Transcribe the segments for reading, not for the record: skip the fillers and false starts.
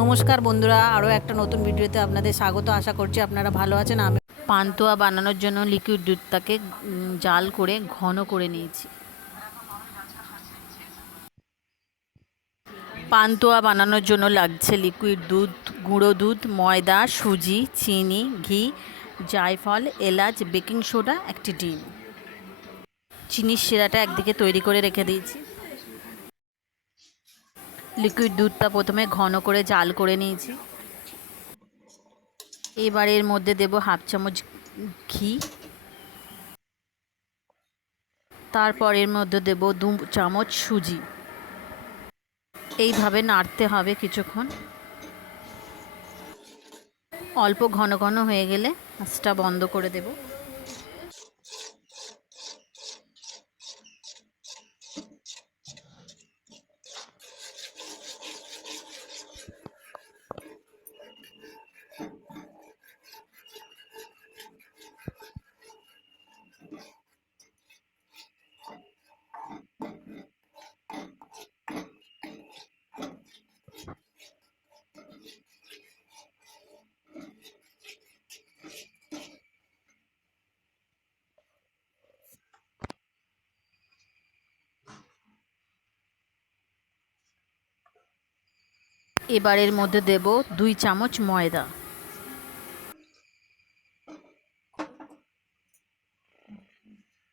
নমস্কার বন্ধুরা, আরও একটা নতুন ভিডিওতে আপনাদের স্বাগত। আশা করছি আপনারা ভালো আছেন। আমি পান্তুয়া বানানোর জন্য লিকুইড দুধটাকে জাল করে ঘন করে নিয়েছি। পান্তুয়া বানানোর জন্য লাগছে লিকুইড দুধ, গুঁড়ো দুধ, ময়দা, সুজি, চিনি, ঘি, জায়ফল, এলাচ, বেকিং সোডা, একটি ডিম। চিনির শিরাটা একদিকে তৈরি করে রেখে দিয়েছি। লিকুইড দুধটা প্রথমে ঘন করে জাল করে নিয়েছি। এবার এর মধ্যে দেব হাফ চামচ ঘি, তারপর এর মধ্যে দেব 2 চামচ সুজি। এইভাবে নাড়তে হবে কিছুক্ষণ। অল্প ঘন ঘন হয়ে গেলে আঁচটা বন্ধ করে দেব। এবার এর মধ্যে দেব 2 চামচ ময়দা।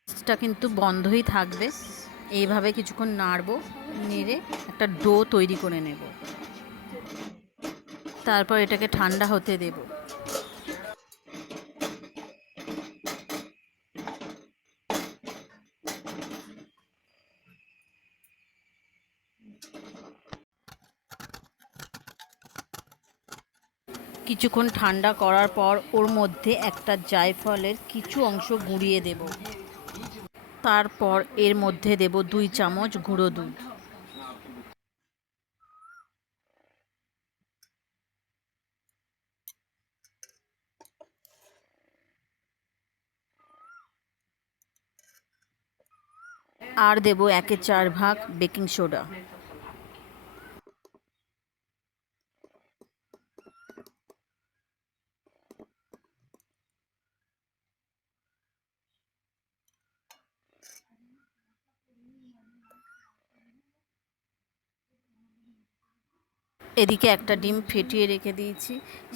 এটা কিন্তু বন্ধই থাকবে। এইভাবে কিছুক্ষণ নাড়বো, নেড়ে একটা ডো তৈরি করে নেব। তারপর এটাকে ঠান্ডা হতে দেব। কিছুক্ষণ ঠান্ডা করার পর ওর মধ্যে একটা জায়ফলের কিছু অংশ গুঁড়িয়ে দেব। তারপর এর মধ্যে দেব 2 চামচ গুঁড়ো দুধ। আর দেব 1/4 ভাগ বেকিং সোডা। এদিকে একটা ডিম ফেটিয়ে রেখে দিয়েছি,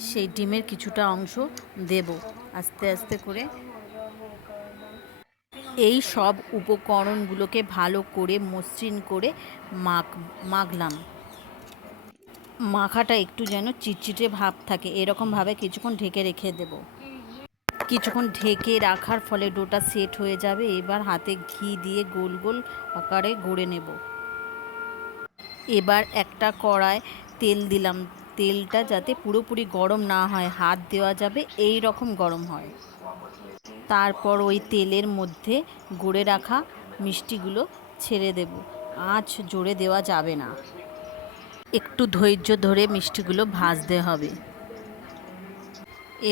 সেই ডিমের কিছুটা অংশ দেব আস্তে আস্তে করে। এই সব উপকরণগুলোকে ভালো করে মসৃণ করে মাখলাম। মাখাটা একটু যেন চিটচিটে ভাব থাকে, এরকমভাবে কিছুক্ষণ ঢেকে রেখে দেব। কিছুক্ষণ ঢেকে রাখার ফলে ডোটা সেট হয়ে যাবে। এবার হাতে ঘি দিয়ে গোল গোল আকারে গড়ে নেব। এবার একটা কড়ায় তেল দিলাম। তেলটা যাতে পুরোপুরি গরম না হয়, হাত দেওয়া যাবে এই রকম গরম হয়। তারপর ওই তেলের মধ্যে গড়ে রাখা মিষ্টিগুলো ছেড়ে দেব। আঁচ জোরে দেওয়া যাবে না, একটু ধৈর্য ধরে মিষ্টিগুলো ভাজতে হবে।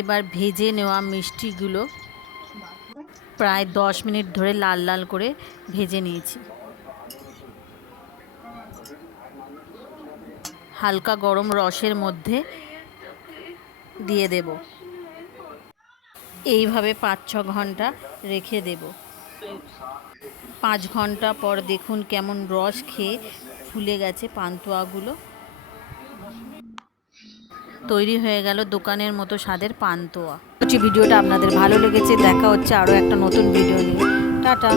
এবার ভেজে নেওয়া মিষ্টিগুলো প্রায় 10 মিনিট ধরে লাল লাল করে ভেজে নিয়েছি। হালকা গরম রসের মধ্যে দিয়ে দেব। এইভাবে 5-6 ঘন্টা রেখে দেব। 5 ঘন্টা পর দেখুন কেমন রস খেয়ে ফুলে গেছে পান্তুয়াগুলো। তৈরি হয়ে গেল দোকানের মতো স্বাদের পান্তুয়া। ভিডিওটা আপনাদের ভালো লেগেছে। দেখা হচ্ছে আরও একটা নতুন ভিডিও নিয়ে। টাটা।